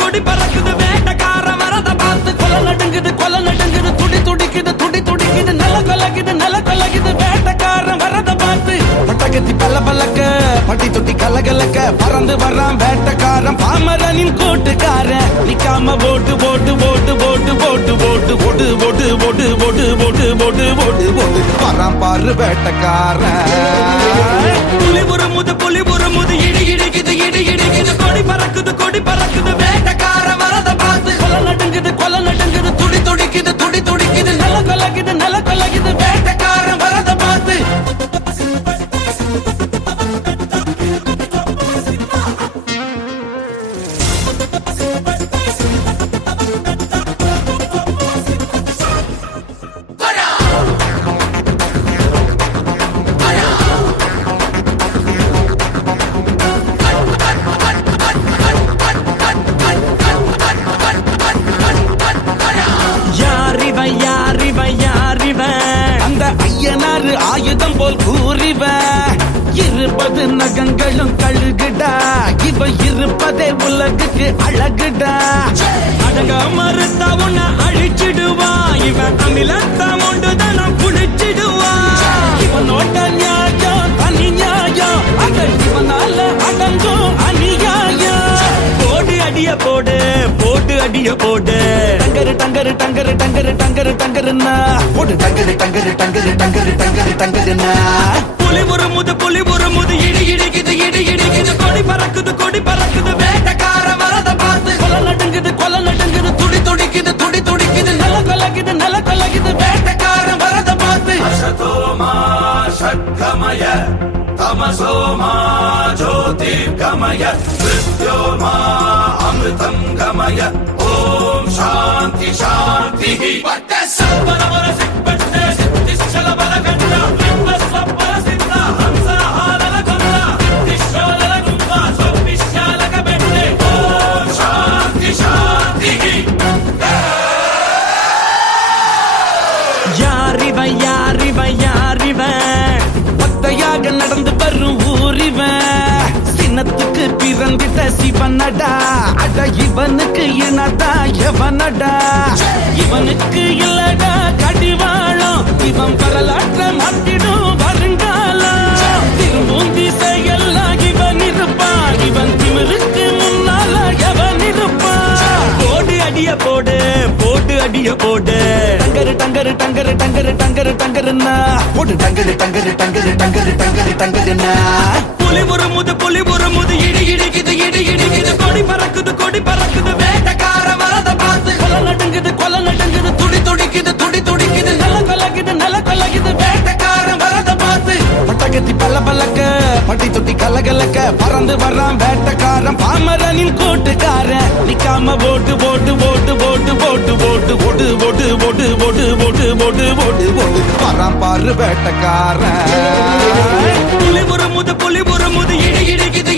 கொடி பறக்குது வேட்டக்கார வரத பார்த்து கொலை நடுங்குது துடி துடிக்குது நில கொலகுது வேட்டக்கார வரத பார்த்து பட்டகத்தி பல்லக்க பட்டி தொட்டி கலகலக்க பறந்து வர்றான் வேட்டக்காரன் பாமரனின் கூட்டுக்காரன் நிக்காம போட்டு வரான் பாரு வேட்டக்காரன் புலி உருமுது இடி இடிக்குது கொடி பறக்குது வேட்டக்கார வரத பார்த்து கொலை நடுங்குது துடி துடிக்குது நில கொலகுது வேட்டக்கார வரத பார்த்து ஆயுதம் போல் கூறிவ இருப்பது நகங்களும் கழுகுடா இவ இருப்பதே உலகுக்கு அழகுடா அடங்க மறுத்தா உன்னை அழிச்சிடுவா இவன் அமிலத்தம் ஒன்றுதான் குடிச்சிடுவா இவனோட நியாயம் தனி நியாயம் அகல் இவனால அடங்கும் அநியாயம் போடு அடிய போடு டங்கருன்னா போடு புலி உருமுது இடி இடிக்குது கொடி பறக்குது வேட்டக்கார வரத பார்த்து கொலை நடுங்குது துடி துடிக்குது நில கொலகுது வேட்டக்கார வரத பார்த்து அசதோமா ஷட்கமய தமசோமா ஜோதிர்கமய மிருத்யோர்மா அமிர்தம் கமய ஓம் சாந்தி சாந்தி பட்ட சம்பரவர சிப்பட்டே சித்திச்சல பலகண்ட லிம்பஸ்வப்பர சித்த ஹம்ச ஹாலல கமல திஷோலல கும்பா சொப்பிஷாலக பெட்டே ஓம் சாந்தி சாந்தி யாரிவன் பத்தையாக நடந்து வரும் ஊரிவன் சின்னத்துக்கு பிறந்திட்ட சிவனடா அட இவனுக்கு இனதா எவனடா இவனுக்கு இல்லடா கடிவாளம் இவன் வரலாற்ற மாட்டிடும் வருங்காலம் திரும்பும் திசையெல்லாம் இவன் இருப்பான் இவன் திமிருக்கு முன்னால எவன் இருப்பான் போடு அடிய போடு டங்கருன்னா போடு புலி உருமுது இடி இடிக்குது கொடி பறக்குது வேட்டக்கார வரத பார்த்து கொலை நடுங்குது துடி துடிக்குது நில கொலகுது வேட்டக்கார வரத பார்த்து பட்டகத்தி பல்லக்க பட்டி தொட்டி கலகலக்க பறந்து வர்றான் வேட்டக்காரன் பாமரனின் கூட்டுக்காரன் நிக்காம போட்டு வரான் பாரு வேட்டக்காரன் புலி உருமுது இடி இடிக்குது